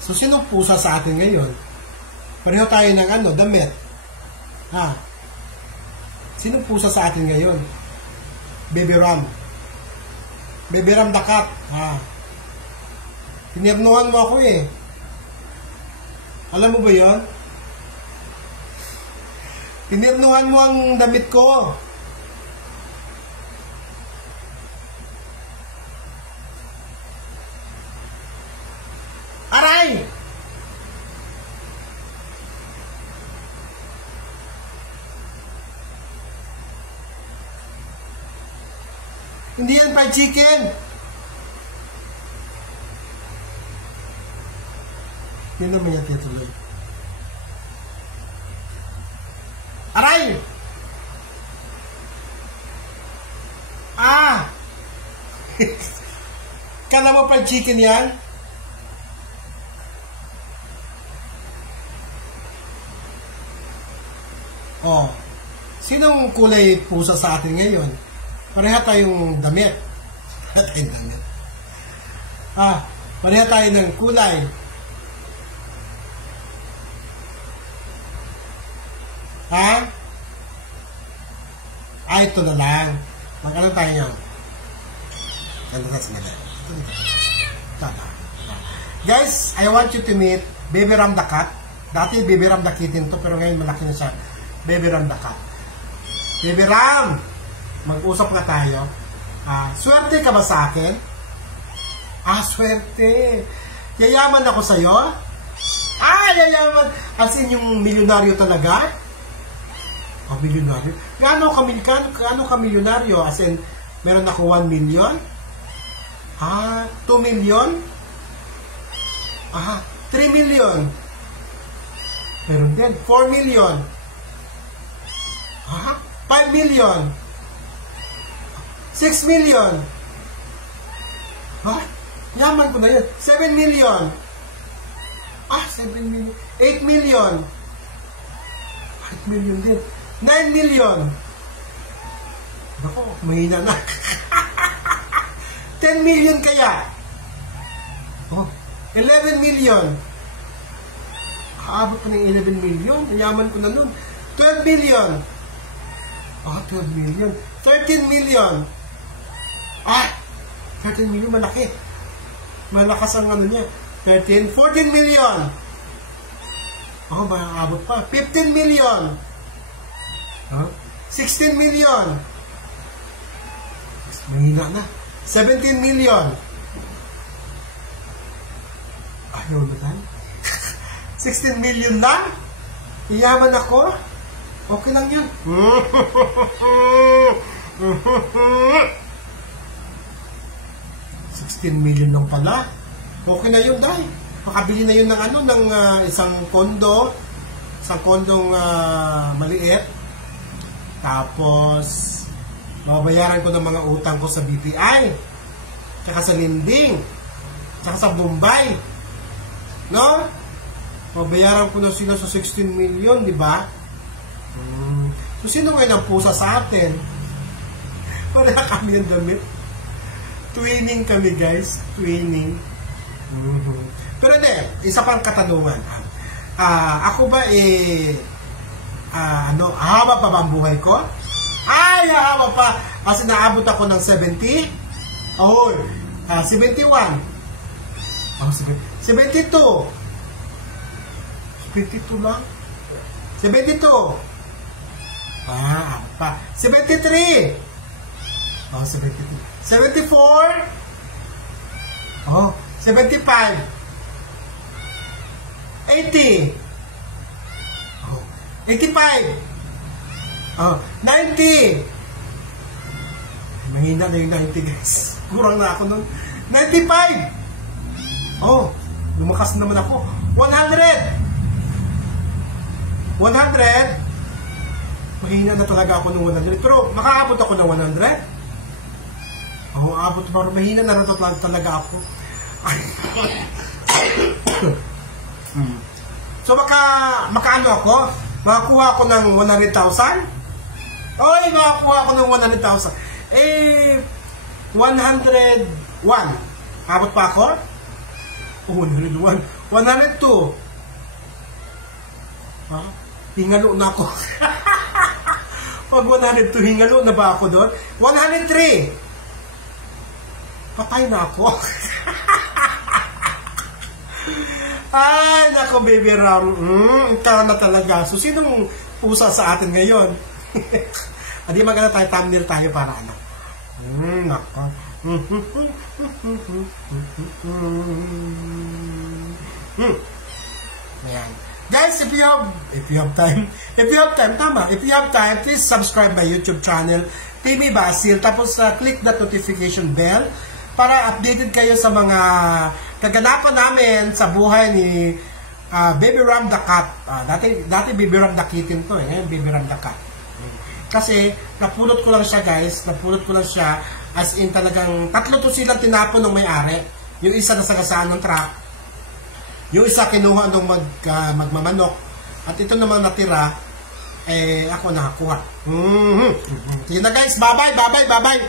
So, sinong pusa sa atin ngayon? Pareho tayo ng ano, damit. Ha? Sinong pusa sa atin ngayon? Baby Ram. Baby Ram the cat. Ha? Tinirnuhan mo ako eh. Alam mo ba yon? Tinirnuhan mo ang damit ko. Aray! Hindi yan fried chicken. Yun naman yan tituloy. Aray! Ah! Kala mo fried chicken yan? Oh, sinong kulay pusa sa atin ngayon? Pareha tayong damit. Pareha tayo ng kulay. Ha? Ito na lang. Mag-ano tayo yun? Guys, I want you to meet Baby Ram the cat. Dati Baby Ram the kitten to, pero ngayon malaki na siya. Baby Ram the cat. Baby Ram! Mag-usap nga tayo. Swerte ka ba sa akin? Swerte. Yayaman ako sa'yo? Yayaman. As in yung milyonaryo talaga? Milyonaryo? Gaano ka milyonaryo? As in, meron ako 1 million? 2 million? 3 million? Meron din. 4 million? 5 million? 6 million? Yaman ko na yun. 7 million? 7 million. 8 million? 8 million din. 9 million? Naku, mahina na. 10 million kaya? 11 million? Aabot pa ng 11 million? Yaman ko na nun. 12 million? 12 million. 13 million? 13 million, malaki. Malakas ang ano niya. 13, 14 million. Maabot pa. 15 million. 16 million. Mahina na. 17 million. Ayaw na tayo. 16 million lang? Iyaman ako? Okay lang yan. 16 million lang pala. Okay na yun, dahil. Makabili na yun ng isang kondo. Isang kondong maliit. Tapos, mababayaran ko ng mga utang ko sa BPI. Tsaka sa Linding. Tsaka sa Bombay. No? Mabayaran ko na sila sa 16 million, di ba? So, sino ngayon ang pusa sa atin? Wala kami ng damit. Twinning kami, guys. Twinning. Pero hindi, isa pang katanungan. Ako ba haba pa ba ang buhay ko? Haba pa. Kasi naabot ako ng 70. 71. 72. 72 lang. 72. Pa. 73. 73. 74. 75. 80. 85. 90. Mahina na yung 90, guys. Kurang na ako nun. 95. Lumakas naman ako. 100. 100. Mahina na talaga ako ng 100. Pero makaabot ako ng 100. Abot pa. Mahina na talaga ako. So makaano ako? Makakuha ako ng 100,000? Makakuha ako ng 100,000. 101. Abot pa ako? 101. 102. Ha? Hingalo na ako. Pag 102, hingalo na ba ako doon? 103. Patay na ako. Ay, nako, Baby Ram. Ikaw na talaga. So, sinong pusa sa atin ngayon? Adi maganda tayo, thumbnail tayo para ano. Nako. Ayan. Guys, if you have time, please subscribe my YouTube channel, Timmy Basil, tapos click the notification bell para updated kayo sa mga kaganapan namin sa buhay ni Baby Ram the Cat. Dati Baby Ram the Kitten to ngayon Baby Ram the Cat. Kasi napulot ko lang siya, guys, as in talagang tatlo to silang tinapon ng may-ari. Yung isa nasagasaan ng truck, yung isa kinuha nung magmamanok, at ito namang natira, ako nakakuha. Sige na, guys, bye bye.